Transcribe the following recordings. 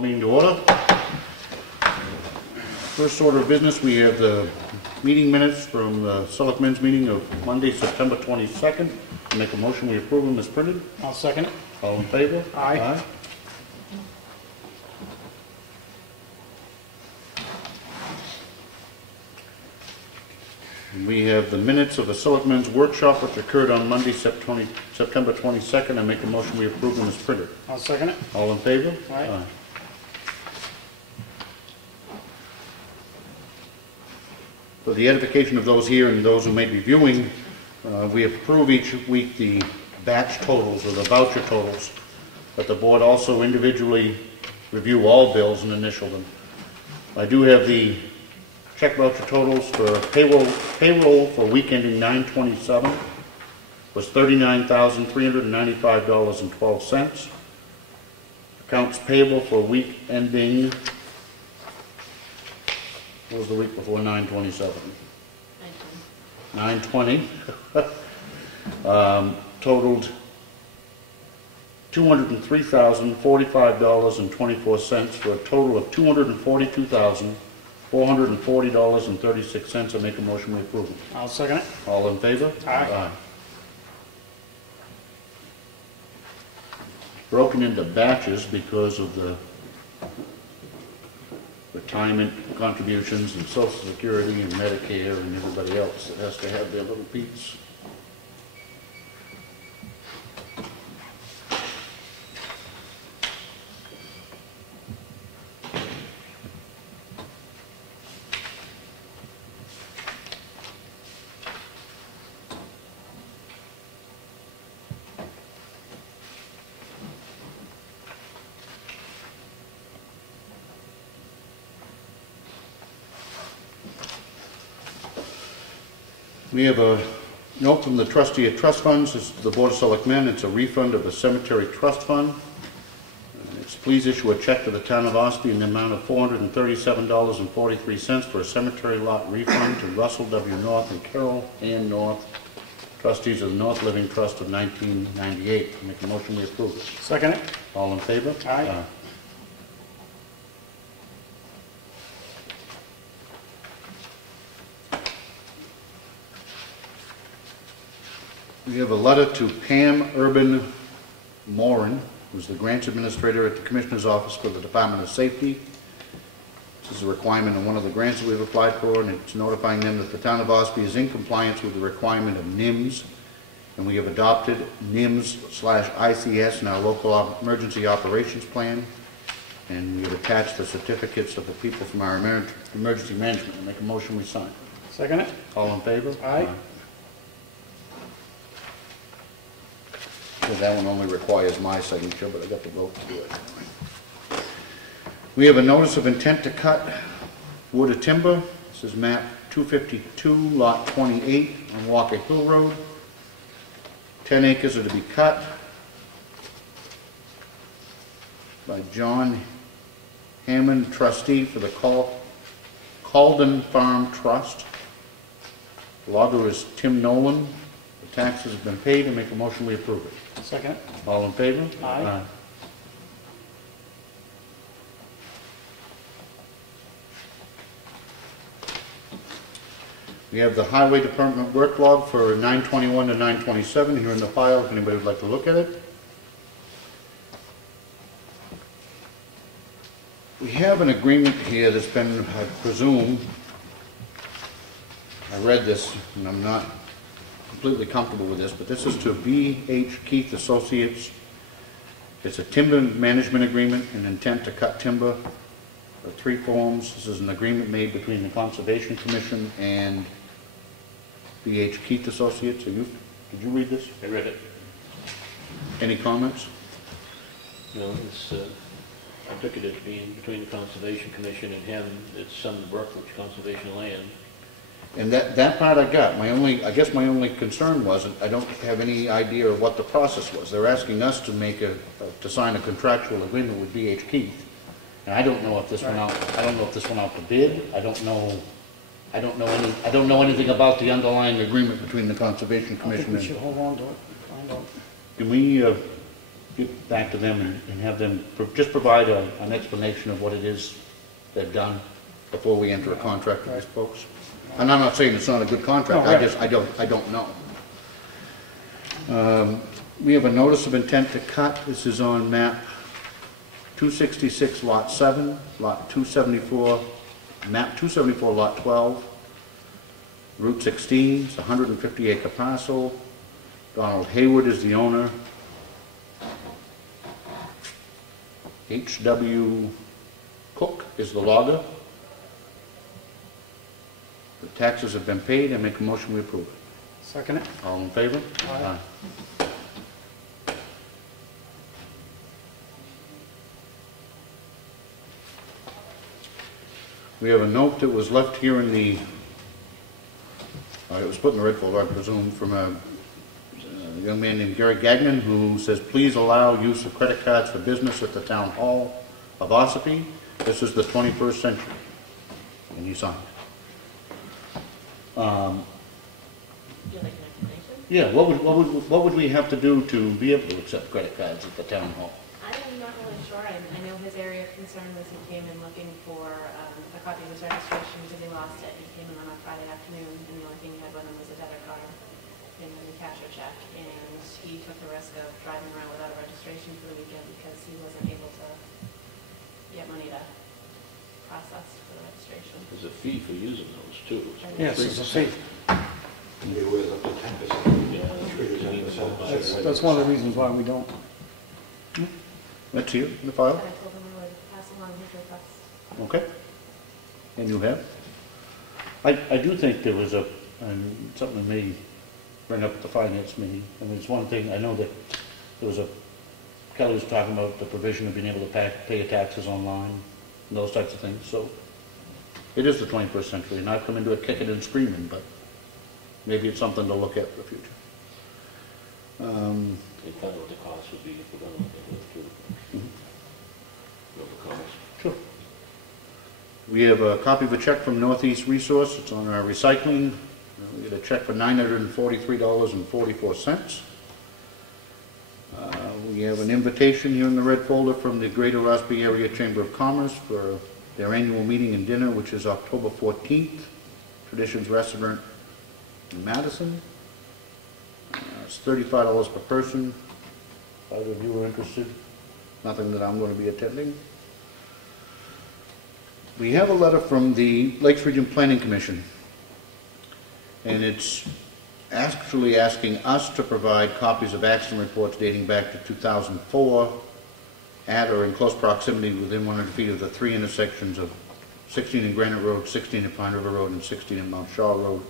the meeting to order. First order of business, we have the meeting minutes from the Selectmen's meeting of Monday, September 22nd. Make a motion, we approve them as printed. I'll second it. All in favor? Aye. We have the minutes of the Selectmen's workshop which occurred on Monday, September 22nd. I make a motion, we approve them as printed. I'll second it. All in favor? Aye. For the edification of those here and those who may be viewing, we approve each week the batch totals or the voucher totals, but the board also individually review all bills and initial them. I do have the check voucher totals for payroll for week ending 9/27 was $39,395.12. Accounts payable for week ending, what was the week before 9/27? 9/20. Totaled $203,045.24 for a total of $242,440.36. I make a motion we approve it. I'll second it. All in favor? Aye. Broken into batches because of the retirement contributions and Social Security and Medicare and everybody else that has to have their little piece. We have a note from the trustee of trust funds. This is the Board of Selectmen. It's a refund of the cemetery trust fund. It's please issue a check to the town of Ossipee in the amount of $437.43 for a cemetery lot refund to Russell W. North and Carol Ann North, trustees of the North Living Trust of 1998. I make a motion we approve it. Second it. All in favor? Aye. We have a letter to Pam Urban Morin, who's the grants administrator at the Commissioner's Office for the Department of Safety. This is a requirement of one of the grants that we've applied for, and it's notifying them that the town of Ossipee is in compliance with the requirement of NIMS, and we have adopted NIMS/ICS in our local emergency operations plan, and we have attached the certificates of the people from our emergency management. I make a motion we sign. Second it. All in favor? Aye. That one only requires my signature, but I got the vote to do it. We have a notice of intent to cut wood or timber. This is map 252, lot 28 on Walker Hill Road. 10 acres are to be cut by John Hammond, trustee for the Calden Farm Trust. Logger is Tim Nolan. The taxes have been paid, and make a motion we approve it. Second it. All in favor? Aye. We have the Highway Department work log for 9/21 to 9/27 here in the file, if anybody would like to look at it. We have an agreement here that's been, I presume, I read this and I'm not completely comfortable with this, but this is to B.H. Keith Associates. It's a timber management agreement and intent to cut timber of 3 forms. This is an agreement made between the Conservation Commission and B.H. Keith Associates. Did you read this? I read it. Any comments? No, it's, I took it as being between the Conservation Commission and him. It's some Brookridge Conservation land. And that part I got. I guess my only concern was I don't have any idea of what the process was. They're asking us to to sign a contractual agreement with B.H. Keith, and I don't know if this went out. I don't know if this went out to bid. I don't know anything about the underlying agreement between the Conservation Commission. I think we should hold on to it. Find out. Can we get back to them and have them just provide an explanation of what it is they've done before we enter a contract with these folks. And I'm not saying it's not a good contract, No, right. I don't know. We have a notice of intent to cut. This is on map 266, lot 7, lot 274, map 274, lot 12, Route 16. It's a 150-acre parcel. Donald Hayward is the owner. H.W. Cook is the logger. The taxes have been paid. I make a motion we approve it. Second it? All in favor? Aye. We have a note that was left here in the, it was put in the red folder, I presume, from a young man named Gary Gagnon, who says, please allow use of credit cards for business at the Town Hall of Ossipee. This is the 21st century. And he signed. Do you like an explanation? Yeah, what would we have to do to be able to accept credit cards at the Town Hall? I'm not really sure. I know his area of concern was he came in looking for a copy of his registration because he lost it. He came in on a Friday afternoon, and the only thing he had with him was a debit card and a cash or check. And he took the risk of driving around without a registration for the weekend because he wasn't able to get money to process for the registration. There's a fee for using those too. Yes, it's a fee. It was up to 10%. Yeah, That's one of the reasons why we don't. That's here in the file? But I told him I would pass along his request. Okay. And you have? I do think there was something that may bring up at the finance meeting. I mean, it's one thing, I know that there was Kelly was talking about the provision of being able to pay your taxes online and those types of things, so it is the 21st century, and I've come into it kicking and screaming, but maybe it's something to look at for the future. They find what the cost would be if we're going to look at it too. What the cost. Sure. We have a copy of a check from Northeast Resource. It's on our recycling. We get a check for $943.44. We have an invitation here in the red folder from the Greater Ossipee Area Chamber of Commerce for their annual meeting and dinner, which is October 14th. Traditions Restaurant in Madison. It's $35 per person. If either of you are interested. Nothing that I'm going to be attending. We have a letter from the Lakes Region Planning Commission, and it's actually asking us to provide copies of accident reports dating back to 2004 at or in close proximity within 100 feet of the three intersections of 16 in Granite Road, 16 in Pine River Road, and 16 in Mount Shaw Road.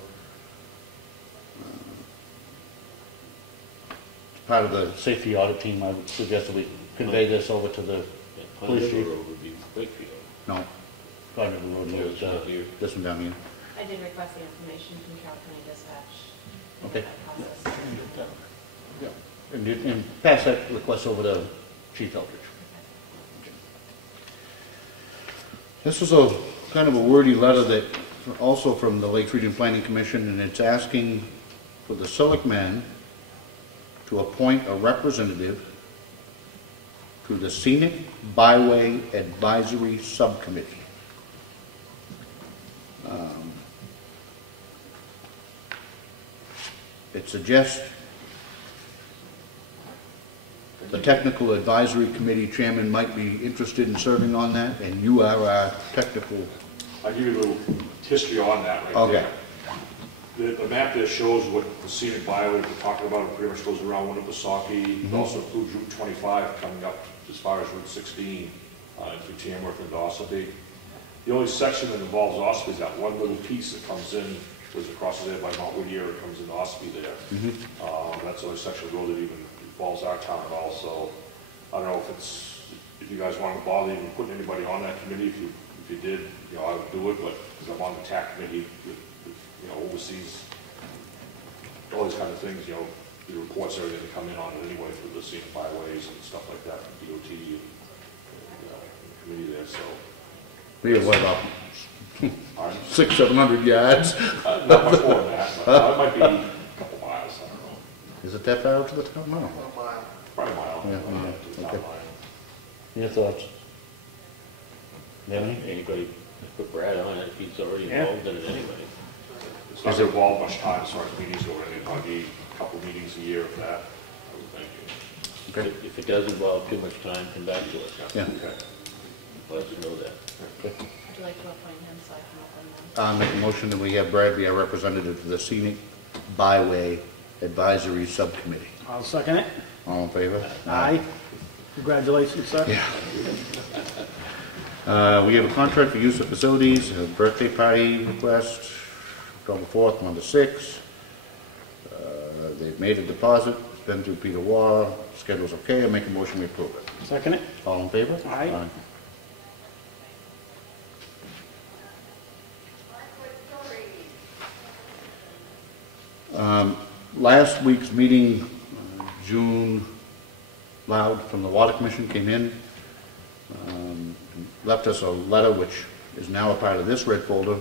As part of the safety audit team, I would suggest that we convey this over to the Yeah, Pine police River chief. Road would be Wakefield. No, Pine River Road here, it's not here. this one down here. I did request the information from Carroll County Dispatch. Okay. That process. Yeah, and pass that request over to Chief Eldridge. This is a kind of a wordy letter that also from the Lakes Region Planning Commission, and it's asking for the selectmen to appoint a representative to the Scenic Byway Advisory Subcommittee. It suggests the Technical Advisory Committee Chairman might be interested in serving on that, and you are our technical. I'll give you a little history on that right Okay. there. The map there shows what the scenic byway we're talking about. It pretty much goes around one of Ossipee. It also includes Route 25 coming up as far as Route 16 through Tamworth and Ossipee. The only section that involves Ossipee is that one little piece that comes in, goes across there by Mount Whittier, it comes into Ossipee there. That's the only section of road that even involves our town at all. So I don't know if you guys want to bother even putting anybody on that committee. If you did, I would do it, but because I'm on the TAC committee that oversees all these kind of things, the reports, everything that come in on it anyway for the scenic byways and stuff like that, from DOT and committee there. So We have what, about I'm 600-700 yards? not much more than that, but it might be a couple miles. I don't know. Is it that far out to the town? No. Probably a mile Yeah, to the okay. town line. Your thoughts? Danny? Anybody put Brad on it if he's already Yeah. involved in it anyway. It's not gonna involve much time as far as meetings go, it'll probably be a couple meetings a year of that, I would think. Okay. If it does involve too much time, come back to us. Yeah. Okay. Let us know that. Okay. Would you like to appoint him so I can open them? Make a motion that we have Brad be our representative to the Scenic Byway Advisory Subcommittee. I'll second it. All in favor? Aye. Congratulations, sir. Yeah. We have a contract for use of facilities, a birthday party request, October 4th, 1 to 6. They've made a deposit, it's been through Peter Waugh, schedule's okay, I make a motion we approve it. Second it. All in favor? Aye. Last week's meeting, June Loud from the Water Commission came in, left us a letter which is now a part of this red folder.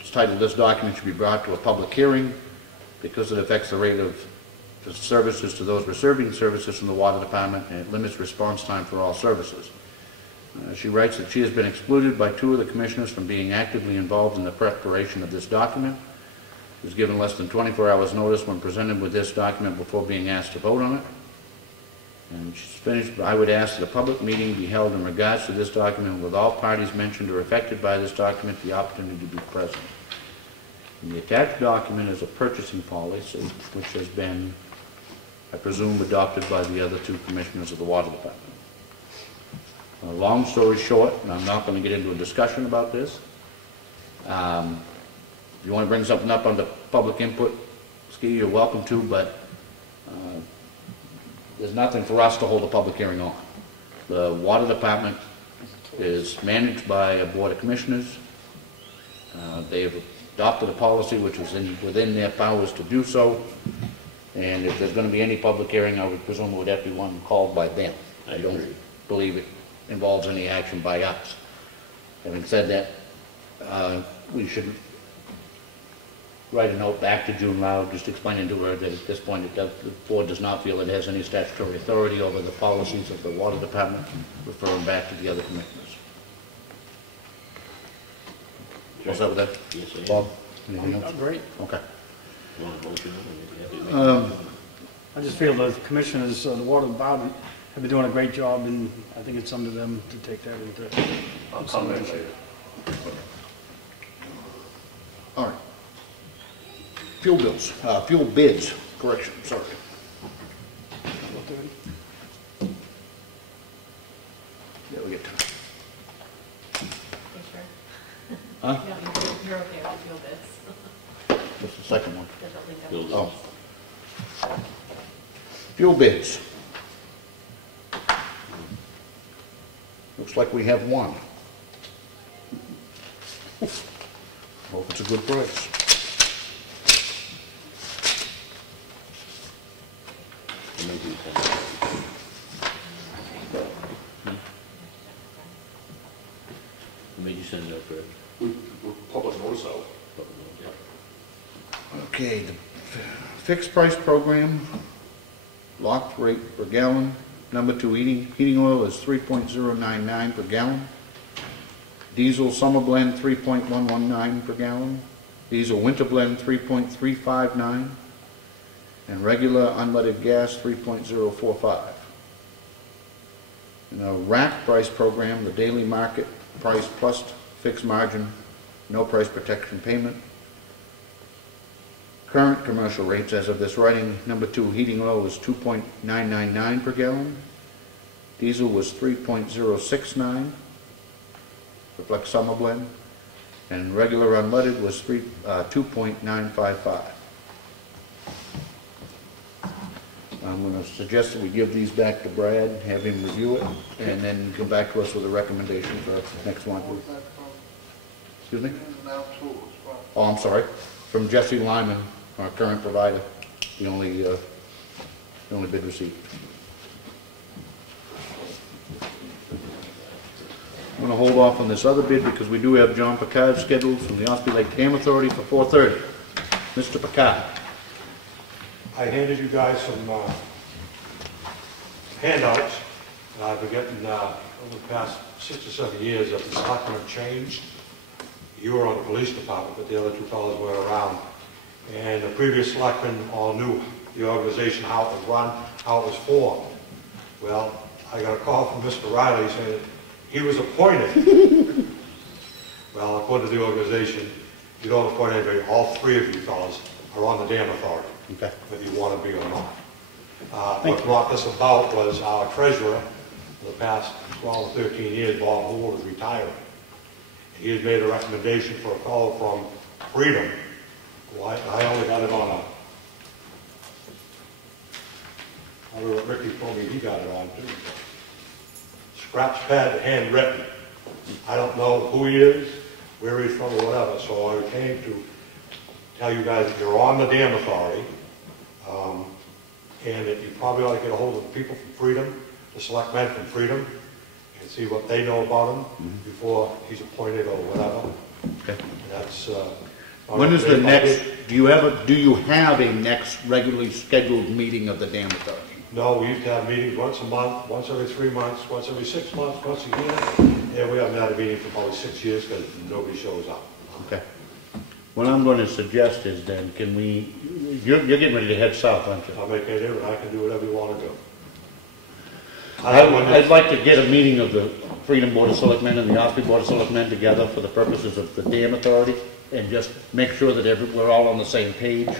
It's titled, "This document should be brought to a public hearing because it affects the rate of the services to those receiving services from the water department, and it limits response time for all services." She writes that she has been excluded by 2 of the commissioners from being actively involved in the preparation of this document. She was given less than 24 hours notice when presented with this document before being asked to vote on it. And she's finished, I would ask that a public meeting be held in regards to this document with all parties mentioned or affected by this document the opportunity to be present. And the attached document is a purchasing policy which has been, I presume, adopted by the other 2 commissioners of the water department. Long story short, and I'm not going to get into a discussion about this. If you want to bring something up under public input, Ski, you're welcome to, but there's nothing for us to hold a public hearing on. The water department is managed by a board of commissioners. They have adopted a policy which is within their powers to do so, and if there's going to be any public hearing, I would presume it would have to be one called by them. I don't believe it involves any action by us. Having said that, we should write a note back to June Loud, just explaining to her that at this point the board does not feel it has any statutory authority over the policies of the water department, referring back to the other commissioners. What's up with that? Yes, I am. Bob, anything else? Great. Okay. You want a motion? Maybe you have to make I just feel the commissioners, the water department, have been doing a great job, and I think it's up to them to take that into I'll come in later. All right. Fuel bills, fuel bids, correction, sorry. Yeah, we get time. Are you sure? Huh? No, you're okay with fuel bids. What's the second one? The building Building. government. Oh. Fuel bids. Looks like we have one. Hope it's a good price. Maybe you can- Maybe you send it up for We're public notice out. Okay, the fixed price program, locked rate per gallon. Number 2, heating oil is 3.099 per gallon. Diesel summer blend 3.119 per gallon. Diesel winter blend 3.359. And regular unleaded gas 3.045. In a rack price program, the daily market price plus fixed margin, no price protection payment. Current commercial rates as of this writing, number 2 heating oil was 2.999 per gallon. Diesel was 3.069, reflects summer blend. And regular unleaded was 2.955. I'm going to suggest that we give these back to Brad, have him review it, and then come back to us with a recommendation for next month. Excuse me? Oh, I'm sorry. From Jesse Lyman, our current provider, the only bid received. I'm going to hold off on this other bid because we do have John Picard scheduled from the Ossipee Lake Dam Authority for 4:30. Mr. Picard. I handed you guys some handouts. I've been getting, over the past 6 or 7 years, that the selectmen have changed. You were on the police department, but the other two fellows were around. And the previous selectmen all knew the organization, how it was run, how it was formed. Well, I got a call from Mr. Riley saying that he was appointed. Well, according to the organization, you don't appoint anybody. All 3 of you fellows are on the dam authority, Okay. whether you want to be or not. What brought this about was our treasurer, for the past 12 or 13 years, Bob Hoole, was retiring. He had made a recommendation for a fellow from Freedom. Well, I only got it on I don't know what Ricky told me he got it on too. Scratch pad, handwritten. I don't know who he is, where he's from, or whatever, so I came to tell you guys that you're on the dam authority, and that you probably ought to get a hold of the people from Freedom, the selectmen from Freedom, and see what they know about him before he's appointed or whatever. Okay. And that's, When is the next, do you have a next regularly scheduled meeting of the dam authority? No, we used to have meetings once a month, once every 3 months, once every 6 months, once a year. And we haven't had a meeting for probably 6 years because nobody shows up. Okay. What I'm going to suggest is then, can we, you're getting ready to head south, aren't you? I'll make it here, and I can do whatever you want to do. I'd like to get a meeting of the Freedom Board of Selectmen and the Ossipee Board of Selectmen together for the purposes of the dam authority, and just make sure that we're all on the same page.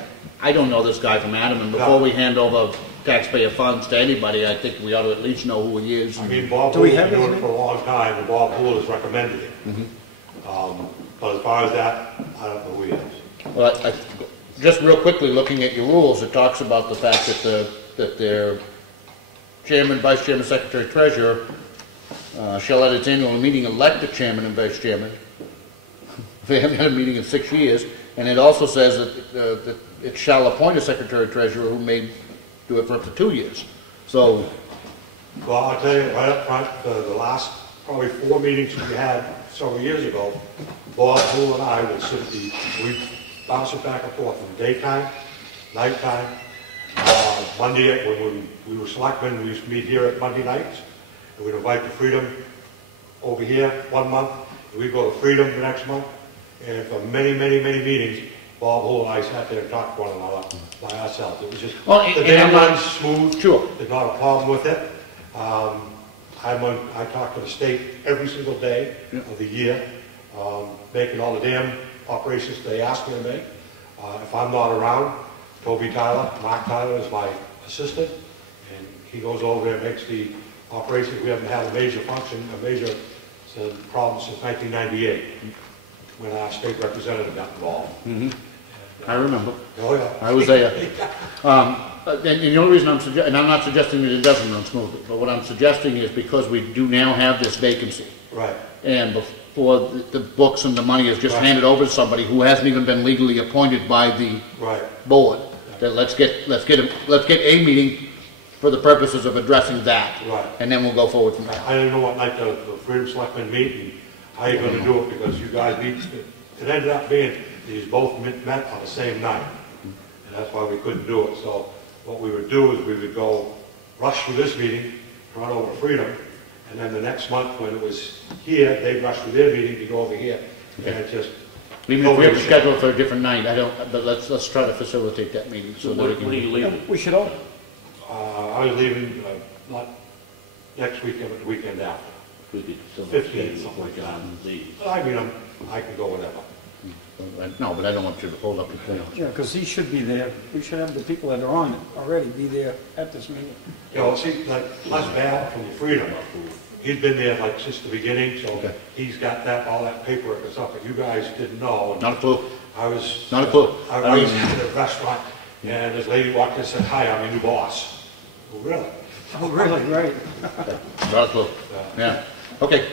I don't know this guy from Adam, and before we hand over taxpayer funds to anybody, I think we ought to at least know who he is. I mean, Bob Do Hoole's we have been his doing it name? for a long time, and Bob Hoole has recommended it. But as far as that, I don't know who he is. Well, just real quickly, looking at your rules, it talks about the fact that their chairman, vice chairman, secretary, treasurer shall at its annual meeting elect the chairman and vice chairman. They haven't had a meeting in 6 years, and it also says that it shall appoint a secretary treasurer who may do it for up to 2 years. So, Well, I'll tell you right up front, the last probably 4 meetings we had several years ago, Bob Hoole and I would sit we bounce it back and forth from daytime, nighttime. Monday, when we were selectmen, we used to meet here at Monday nights, and we'd invite the Freedom over here 1 month, and we'd go to Freedom the next month, and for many, many, many meetings, Bob Hoole and I sat there and talked to one another by ourselves. It was just, the dam runs smooth. Sure. There's not a problem with it. I talk to the state every single day of the year, making all the dam operations they ask me to make. If I'm not around, Toby Tyler, Mark Tyler is my assistant, and he goes over there and makes the operations. We haven't had a major problem since 1998, when our state representative got involved. I remember. Oh, yeah. I was there. And the only reason and I'm not suggesting that it doesn't run smoothly, but what I'm suggesting is because we do now have this vacancy, Right. and before the books and the money is just handed over to somebody who hasn't even been legally appointed by the board, that let's get a meeting for the purposes of addressing that, and then we'll go forward from there. I don't know what night the Freedom Selectmen meet and how you're going to do it, because you guys meet. It ended up being these both met on the same night, and that's why we couldn't do it. So what we would do is we would go rush through this meeting, run over to Freedom, and then the next month when it was here, they'd rush through their meeting to go over here. And it just Even if we have to schedule it for a different night, but let's try to facilitate that meeting. So that we when are you leaving? We should all, I was leaving not next weekend, but the weekend after. We could still 15, something like that. on these. I mean, I can go whenever. No, but I don't want you to hold up your plans. yeah, because he should be there. We should have the people that are on it already be there at this meeting. You know, see, like Les Bad from the Freedom, he's been there like since the beginning, so he's got all that paperwork and stuff that you guys didn't know. And Not a clue. I was Not a clue. I was at a restaurant, and this lady walked in and said, "Hi, I'm your new boss." Well, really? Oh, really? Right. Not a clue. Yeah. Okay.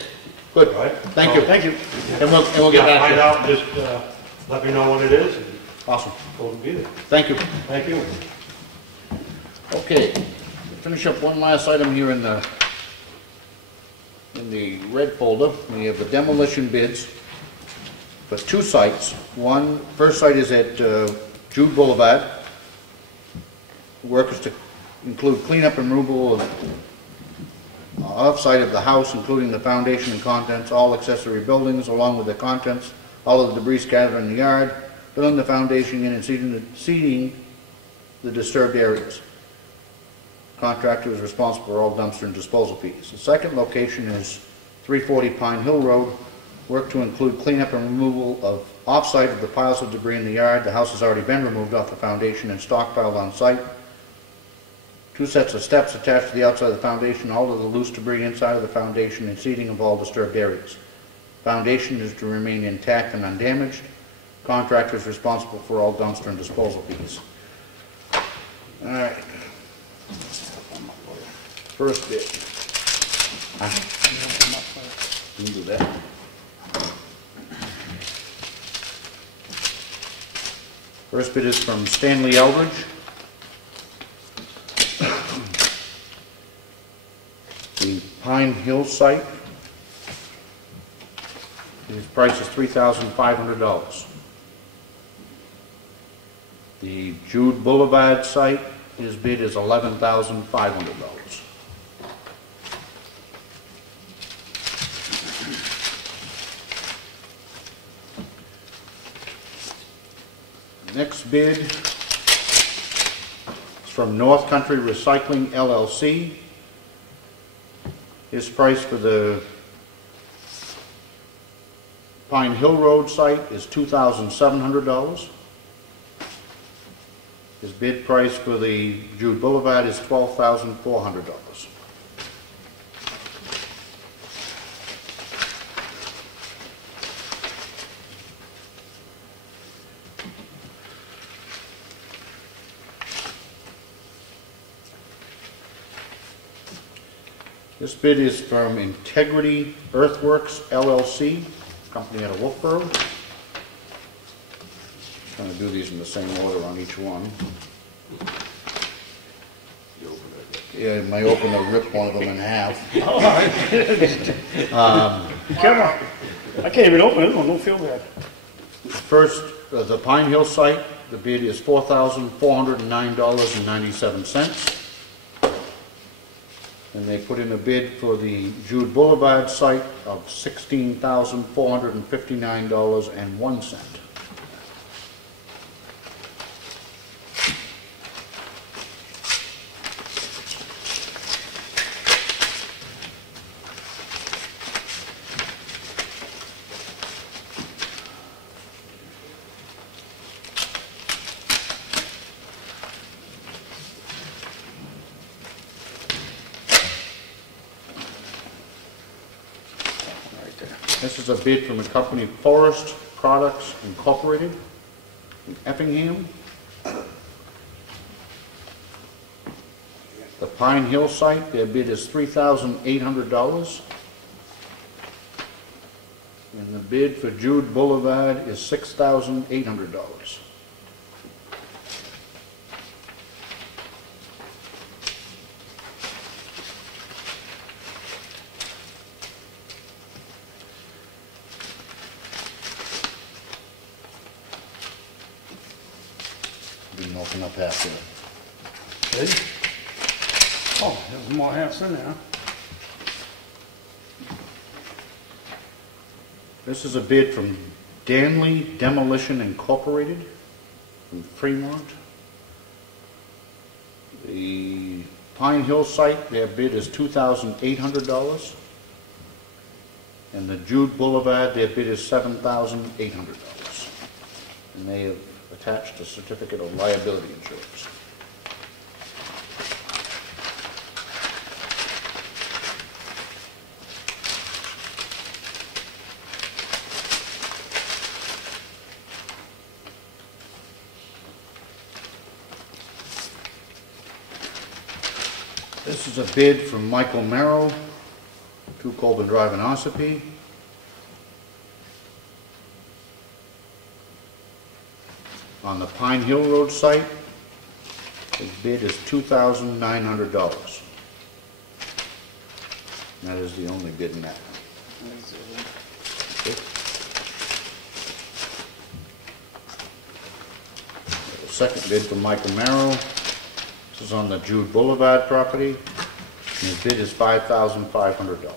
Good. All right. Thank you. Thank you. And we'll get back Find to out, just let me know what it is, and Awesome. go and get it. Thank you. Thank you. Okay. Finish up one last item here in the red folder. We have the demolition bids for 2 sites. First site is at Jude Boulevard. Work is to include cleanup and removal of off-site of the house, including the foundation and contents, all accessory buildings, along with the contents, all of the debris scattered in the yard, filling the foundation in and seeding the disturbed areas. Contractor is responsible for all dumpster and disposal fees. The second location is 340 Pine Hill Road. Work to include cleanup and removal of off-site of the piles of debris in the yard. The house has already been removed off the foundation and stockpiled on site. 2 sets of steps attached to the outside of the foundation, all of the loose debris inside of the foundation, and seeding of all disturbed areas. Foundation is to remain intact and undamaged. Contractor is responsible for all dumpster and disposal fees. All right. First bid. You can do that. First bid is from Stanley Eldridge. The Pine Hill site. His price is $3,500. The Jude Boulevard site, his bid is $11,500. Next bid is from North Country Recycling LLC. His price for the Pine Hill Road site is $2,700. His bid price for the Jude Boulevard is $12,400. This bid is from Integrity Earthworks LLC, company out of Wolfboro. Trying to do these in the same order on each one. Yeah, my opener ripped one of them in half. All right. Come on. I can't even open it. Don't feel bad. First, the Pine Hill site, the bid is $4,409.97. And they put in a bid for the Jude Boulevard site of $16,459.01. This is a bid from a company, Forest Products Incorporated, in Effingham. The Pine Hill site, their bid is $3,800. And the bid for Jude Boulevard is $6,800. Didn't open up half of it. Ready? Oh, there's more halves in there. This is a bid from Danley Demolition Incorporated from Fremont. The Pine Hill site, their bid is $2,800. And the Jude Boulevard, their bid is $7,800. And they have attached a certificate of liability insurance. This is a bid from Michael Merrill, 2 Colburn Drive in Ossipee. On the Pine Hill Road site, the bid is $2,900. That is the only bid in that. The second bid from Michael Merrill, This is on the Jude Boulevard property, and his bid is $5,500.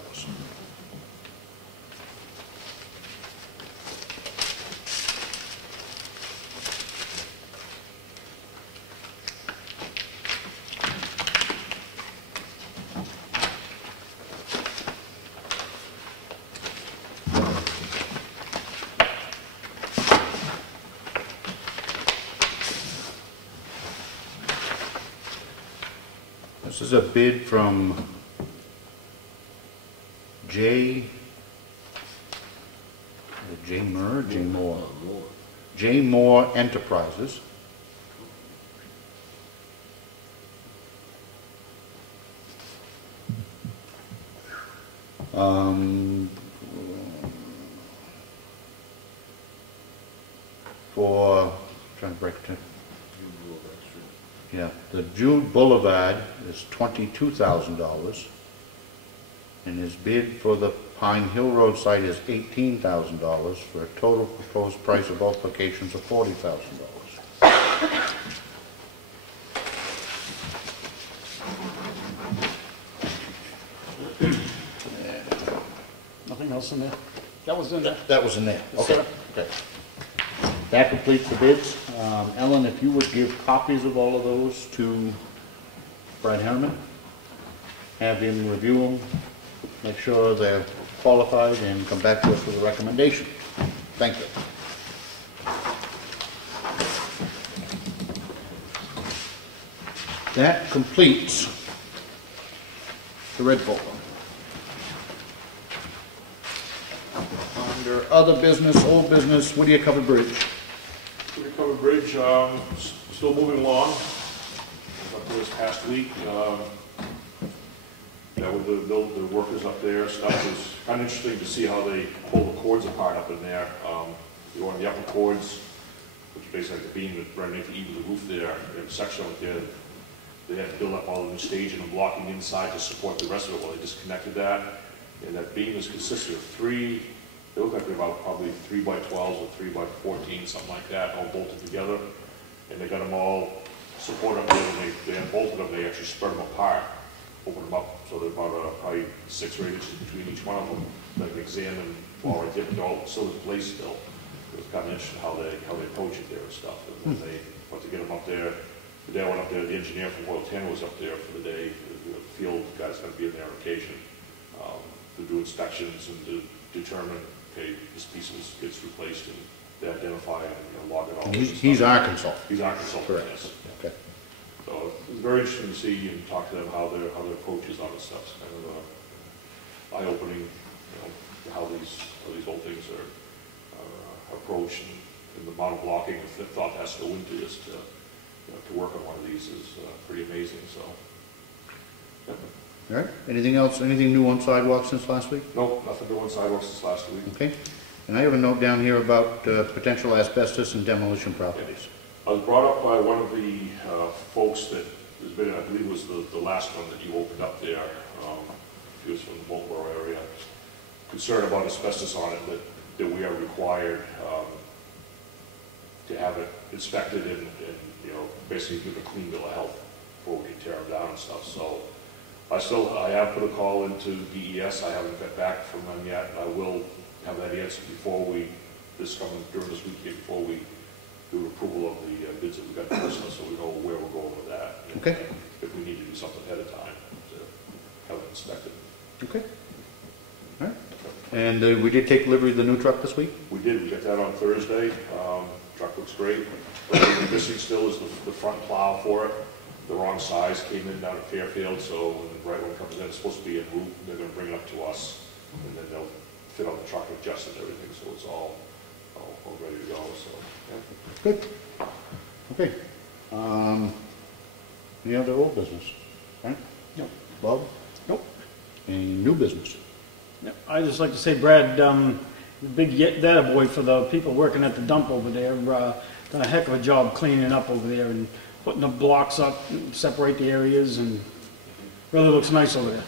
This is a bid from J. Moore Enterprises. For, trying to break it down. Yeah, the Jude Boulevard is $22,000, and his bid for the Pine Hill Road site is $18,000, for a total proposed price of both locations of $40,000. Nothing else in there? That was in there. That was in there. Okay. Sir. Okay. That completes the bids. Ellen, if you would give copies of all of those to Brad Harriman, have him review them, make sure they're qualified, and come back to us with a recommendation. Thank you. That completes the red folder. Under other business, old business, Whittier Covered Bridge. Whittier Covered Bridge, still moving along. Up there this past week, yeah, with the workers up there, stuff is kind of interesting to see how they pull the cords apart up in there. You go on the upper cords, which is basically like the beam that ran into even the roof there, and section of it there, they had to build up all the new staging and blocking inside to support the rest of it. Well, they disconnected that, and that beam is consisted of three. They look like they're about probably 3x12s or 3x14, something like that, all bolted together. And they got them all supported up there. When they unbolted them, they actually spread them apart, opened them up, so they're about probably 6 or 8 inches between each one of them. They can examine all right there, but all still in place still. It was kind of interesting how they approach it there and stuff. And then they want to get them up there. The day I went up there, the engineer from Oil Tanner was up there for the day. The field guy's going to be in there on occasion to do inspections and to determine, okay, this piece gets replaced, and they identify and log it all. He's our consultant. He's our consultant, Correct. yes. Okay. So it's very interesting to see and talk to them how their approach is on this stuff. It's kind of eye-opening, how these whole things are approached, and the amount of blocking and thought has to go into this to work on one of these is pretty amazing. So. Yeah. All right. Anything else? Anything new on sidewalks since last week? No, nothing new on sidewalks since last week. Okay. And I have a note down here about potential asbestos and demolition properties. I was brought up by one of the folks that has been, I believe was the last one that you opened up there. He was from the Boltboro area. Concerned about asbestos on it, that we are required to have it inspected and basically give a clean bill of health before we can tear them down and stuff. So I have put a call into DES. I haven't got back from them yet. I will have that answer before during this week before we do approval of the bids that we got for Christmas, so we know where we're going with that. And, Okay. if we need to do something ahead of time to have it inspected. Okay. All right. And we did take delivery of the new truck this week? We did. We got that on Thursday. Truck looks great. What we're missing still is the front plow for it. The wrong size came in down at Fairfield, so when the right one comes in, it's supposed to be en route. They're going to bring it up to us, and then they'll fit on the truck, adjust it, and everything, so it's all ready to go. So, yeah. Good. Okay. Any other old business? Right? No. Bob? Nope. Any new business? Yeah, I just like to say, Brad, big data boy for the people working at the dump over there. Done a heck of a job cleaning up over there and putting the blocks up, separate the areas, and really looks nice over there.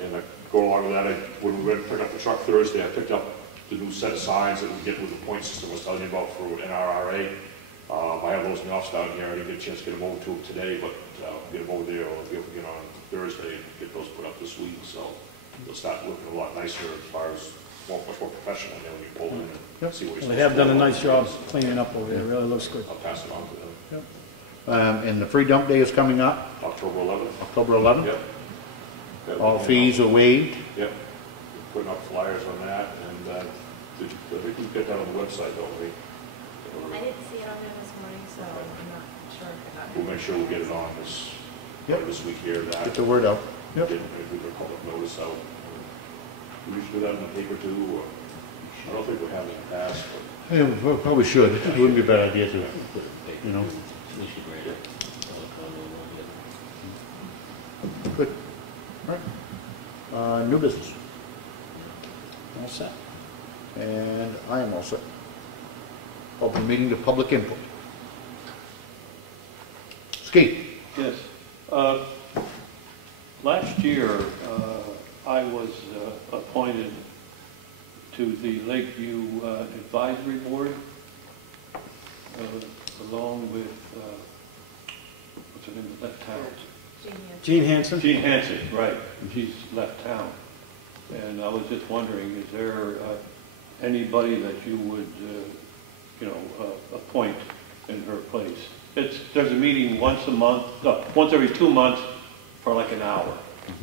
And go along with that, when we went to pick up the truck Thursday, I picked up the new set of signs that we get with the point system I was telling you about for NRRA. I have those in the office down here. I didn't get a chance to get them over to them today, but I'll get them over there. I'll be able to get on Thursday and get those put up this week. So they'll start looking a lot nicer as far as much more professional than when you pull them in and see what you're Well, they have done a nice job cleaning up over there, it really looks good. I'll pass it on to them. Yep. And the free dump day is coming up, October 11th. October 11th. Yep. Yep. All fees are waived. Yep. We're putting up flyers on that, and I think we get that on the website, don't we? I didn't see it on there this morning, so I'm not sure if I got it. We'll make sure we get it on this, Yep. this week here, that. Get the word out. Yep. If we put a public notice out. We should do that in the paper too, or, I don't think we have in the past, but. Yeah, we probably should. It wouldn't be a bad idea to, you know. We should write it. Good. All right. New business. All set. And I am all set. Open meeting to public input. Ski. Yes. Last year, I was appointed to the Lakeview Advisory Board, along with, what's her name, left town? Gene Hansen? Jean Hansen, right. She's left town. And I was just wondering, is there anybody that you would, appoint in her place? There's a meeting once a month, no, once every 2 months for like an hour.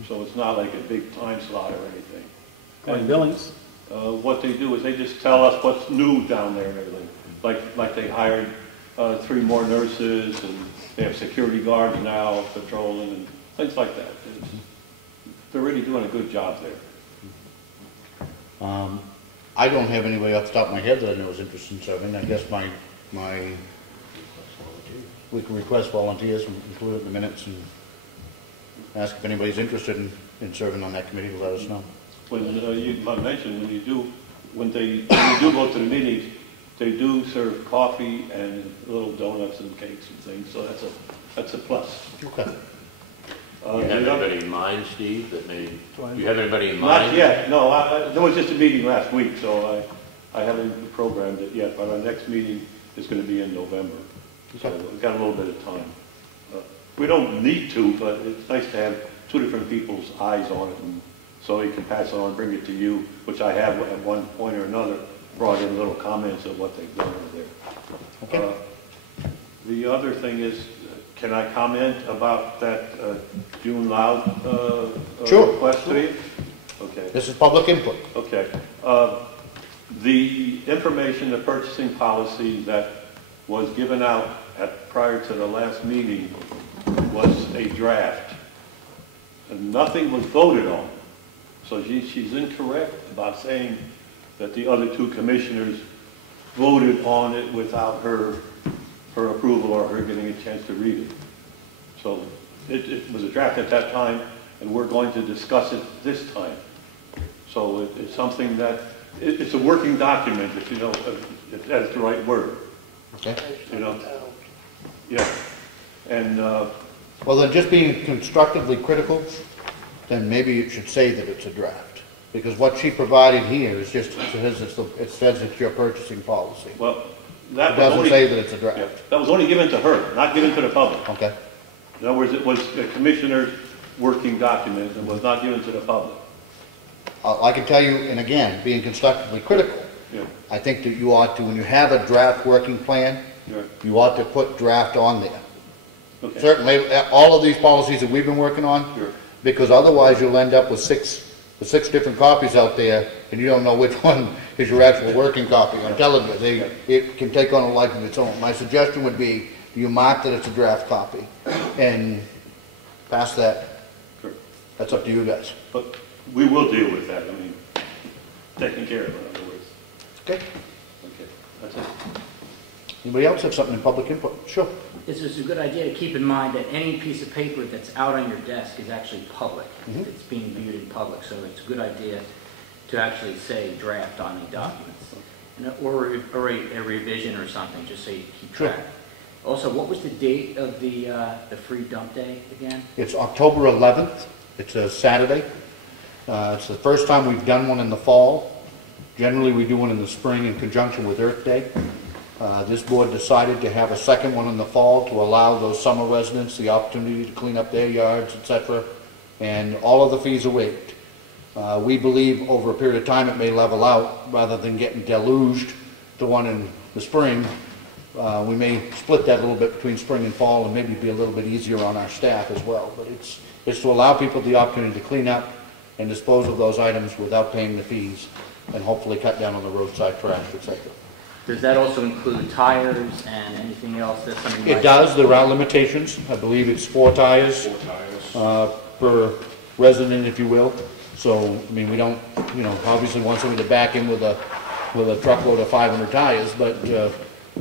So it's not like a big time slot or anything. Glenn Billings? What they do is they just tell us what's new down there and everything. Like they hired 3 more nurses, and they have security guards now patrolling and things like that. They're really doing a good job there. I don't have anybody off the top of my head that I know is interested in serving. I guess we can request volunteers and include it in the minutes and ask if anybody's interested in serving on that committee to let us know. When I mentioned when you do go to the meetings, they do serve coffee and little donuts and cakes and things, so that's a plus. Okay. You have anybody in mind, Steve, that may, you have anybody in mind? Not yet, no, there was just a meeting last week, so I haven't programmed it yet, but our next meeting is going to be in November. So we've got a little bit of time. We don't need to, but it's nice to have 2 different people's eyes on it, and so you can pass it on, bring it to you, which I have at one point or another, brought in little comments of what they've done over there. Okay. The other thing is, can I comment about that June Loud Sure. request to you? Okay. This is public input. Okay. The information, the purchasing policy that was given out prior to the last meeting was a draft. And nothing was voted on. So she's incorrect about saying that the other 2 commissioners voted on it without her approval or her getting a chance to read it. So it was a draft at that time, and we're going to discuss it this time. So it's something that, it's a working document, if you know, if that's the right word. Okay. You know? Yeah. And, Well, then just being constructively critical, then maybe you should say that it's a draft. Because what she provided here is just, it says it's your purchasing policy. well, It that was doesn't only, say that it's a draft. yeah, that was only given to her, not given to the public. Okay. In other words, it was a commissioner's working document and was not given to the public. I can tell you, and again, being constructively critical, Yeah. I think that you ought to, when you have a draft working plan, Sure. you ought to put draft on there. Okay. Certainly, all of these policies that we've been working on, Sure. because otherwise you'll end up with six different copies out there, and you don't know which one is your actual working copy. I'm telling you, it can take on a life of its own. My suggestion would be, you mark that it's a draft copy, and pass that. Sure. That's up to you guys. But we will deal with that, I mean, taking care of it, in other words. Okay? Okay, that's it. Anybody else have something in public input? Sure. This is a good idea to keep in mind that any piece of paper that's out on your desk is actually public. Mhm. It's being viewed in public, so it's a good idea to actually say draft on the documents. Or a revision or something, just so you keep Sure. track. Also, what was the date of the free dump day again? It's October 11th. It's a Saturday. It's the first time we've done one in the fall. Generally, we do one in the spring in conjunction with Earth Day. This board decided to have a second one in the fall to allow those summer residents the opportunity to clean up their yards, etc. And all of the fees are waived. We believe over a period of time it may level out rather than getting deluged, the one in the spring. We may split that a little bit between spring and fall and maybe be a little bit easier on our staff as well. But it's to allow people the opportunity to clean up and dispose of those items without paying the fees and hopefully cut down on the roadside trash, etc. Does that also include tires and anything else that somebody might... It does. There are limitations. I believe it's 4 tires. 4 tires. Per resident, if you will. So, I mean, we don't, you know, obviously want somebody to back in with a truckload of 500 tires, but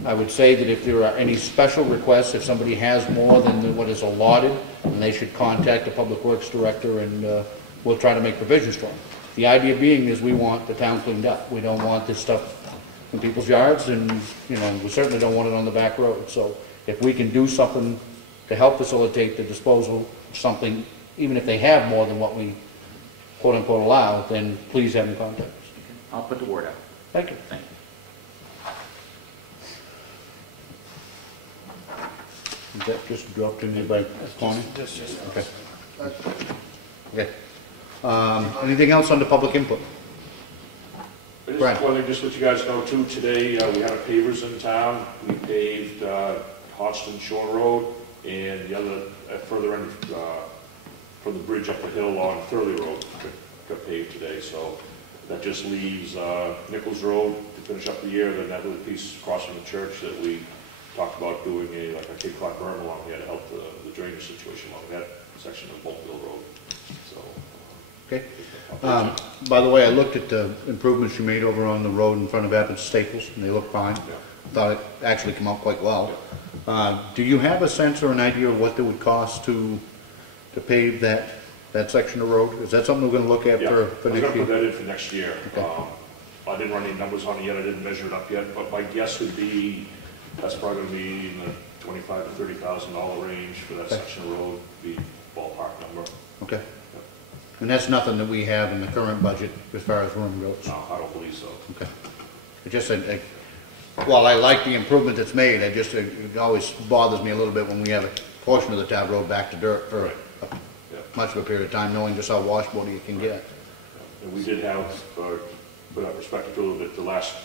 I would say that if there are any special requests, if somebody has more than what is allotted, then they should contact the Public Works Director and we'll try to make provisions for them. The idea being is we want the town cleaned up. We don't want this stuff in people's yards, and, you know, we certainly don't want it on the back road. So if we can do something to help facilitate the disposal, something, even if they have more than what we quote-unquote allow, then please have them contact us. I'll put the word out. Thank you. Thank you. Is that just dropped in here by Connie? Just. Okay. Okay. Anything else under public input? Brad. Well, just to let you guys know too, today we had a pavers in town. We paved Hodgson Shore Road and the other further end from the bridge up the hill on Thurley Road got paved today. So that just leaves Nichols Road to finish up the year. Then that little piece across from the church that we talked about doing like a Cape Cod berm along there to help the drainage situation along that section of Boltonville Road. So. Okay. By the way, I looked at the improvements you made over on the road in front of Abbott Staples, and they look fine. Yeah. Thought it actually came out quite well. Yeah. Do you have a sense or an idea of what it would cost to pave that section of road? Is that something we're going to look at for next year? I'm going to put that in for next year. Okay. I didn't run any numbers on it yet. I didn't measure it up yet, but my guess would be that's probably going to be in the $25,000 to $30,000 range for that section of road. Be ballpark number. Okay. And that's nothing that we have in the current budget as far as room goes? No, I don't believe so. Okay. It just, while I like the improvement that's made, it always bothers me a little bit when we have a portion of the town road back to dirt for much of a period of time, knowing just how washboardy it can get. And we did have, put up perspective a little bit, the last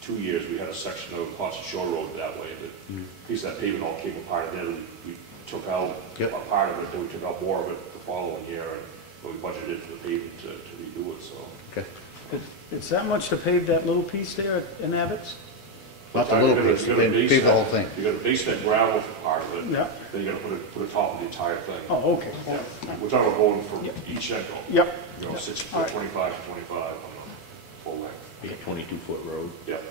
2 years we had a section of Hodgson Shore Road that way. The piece of that pavement all came apart, and then we took out a part of it, then we took out more of it the following year. We budgeted for the pavement to redo it, so. Okay. It's that much to pave that little piece there in Abbott's? Not the little piece, pave the whole thing. You got to base that gravel for part of it. Yeah. Then you got to put a top of the entire thing. Oh, okay. Yeah. We're talking about going from each end. Yep. You know, 6 All right. 25 to 25 on a full length. Be a 22-foot road. Yep.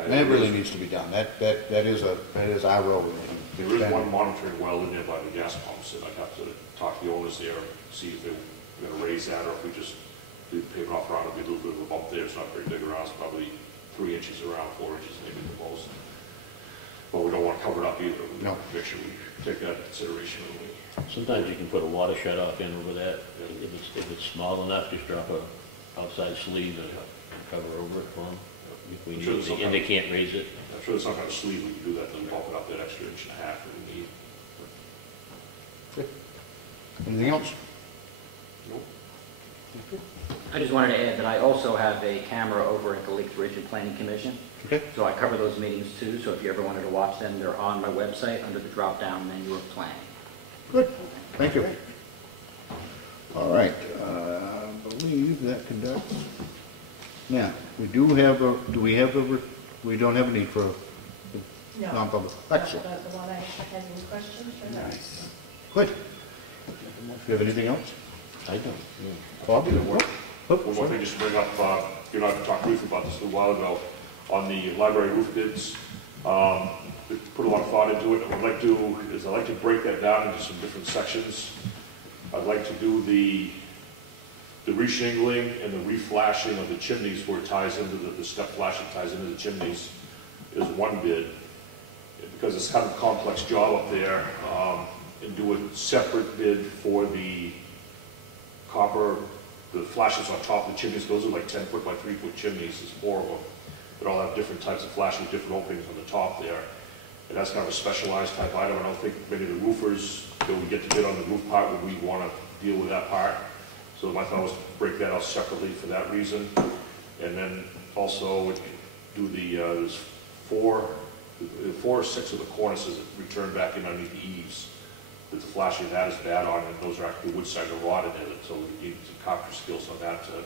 And it really needs to be done. That is our road. There is one monitoring well in there by the gas pumps, and I'd have to talk to the owners there, see if they're going to raise that, or if we just do pave it off around, it'll be a little bit of a bump there. It's not very big around, it's probably 3 inches around, 4 inches maybe the most. But we don't want to cover it up either. We No. Make sure we take that into consideration when we. Sometimes you can put a water shut off in over that. If it's small enough, just drop a outside sleeve and cover over it for them. If we need it, and they can't raise it. I'm sure there's some kind of sleeve we can do that, then bump it up that extra 1.5 inches that we need. Anything else? Nope. I just wanted to add that I also have a camera over at the Lakes Region Planning Commission. Okay. So I cover those meetings too, so if you ever wanted to watch them, they're on my website under the drop-down menu of planning. Good. Thank you. All right. I believe that conducts. Now, we do have we don't have a need for a non-public. Excellent. The one I has any questions for that? Nice. Good. Do you have anything else? I don't. Bob, you work? One more thing, just to bring up, you know, I talked briefly about this a little while ago, on the library roof bids. We put a lot of thought into it, and what I'd like to do is I'd like to break that down into some different sections. I'd like to do the re-shingling and the re-flashing of the chimneys where it ties into the step flashing ties into the chimneys is one bid. Because it's kind of a complex job up there, and do a separate bid for the copper, the flashes on top of the chimneys. Those are like 10-foot by 3-foot chimneys. There's 4 of them. that all have different types of flashing, different openings on the top there. And that's kind of a specialized type item. I don't think many of the roofers that would get to bid on the roof part would we want to deal with that part. So my thought was to break that out separately for that reason. And then also do there's four or six of the cornices that return back in underneath the eaves that the flashing that is bad on, and those are actually wood side or rotted in it. So we need some carpenter skills on that to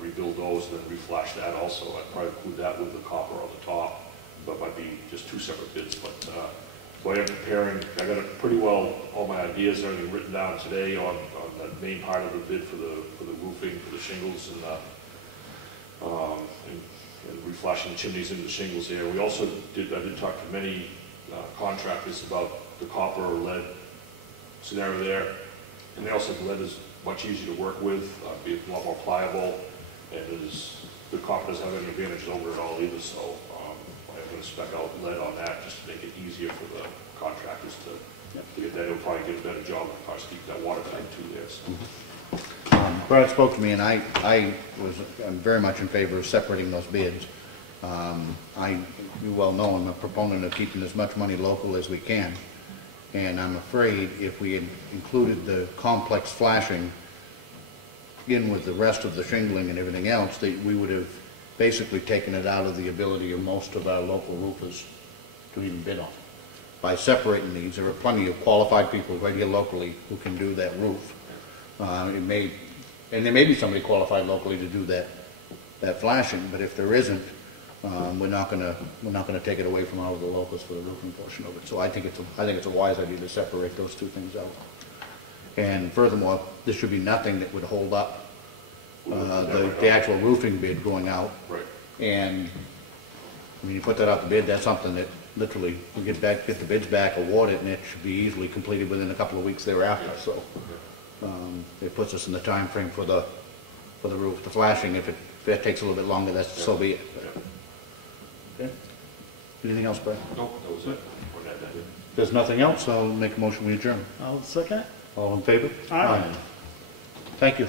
rebuild those and then reflash that also. I'd probably include that with the copper on the top, but might be just two separate bids. But so I am preparing, I got pretty well all my ideas and everything written down today on the main part of the bid for the roofing, for the shingles and reflashing the chimneys into the shingles there. We also I did talk to many contractors about the copper or lead scenario there, and they also said lead is much easier to work with, be a lot more pliable, and the copper doesn't have any advantages over it all either. So I'm going to spec out lead on that just to make it easier for the contractors to get that. It'll probably get a better job of course keep that watertight too there. So. Brad spoke to me, and I'm very much in favor of separating those bids. You well know I'm a proponent of keeping as much money local as we can, and I'm afraid if we had included the complex flashing in with the rest of the shingling and everything else, that we would have basically taken it out of the ability of most of our local roofers to even bid on. By separating these, there are plenty of qualified people right here locally who can do that roof. And there may be somebody qualified locally to do that flashing, but if there isn't, we're not going to take it away from all of the locals for the roofing portion of it. So I think it's a wise idea to separate those two things out. And furthermore, there should be nothing that would hold up the actual roofing bid going out. Right. And when you put that out the bid, that's something that literally we get the bids back, award it, and it should be easily completed within a couple of weeks thereafter. So it puts us in the time frame for the roof. The flashing, if it takes a little bit longer, that's so be it. Okay. Anything else, Brad? Nope, that was it. If there's nothing else, I'll make a motion we adjourn. I'll second it. All in favor? Aye. Thank you.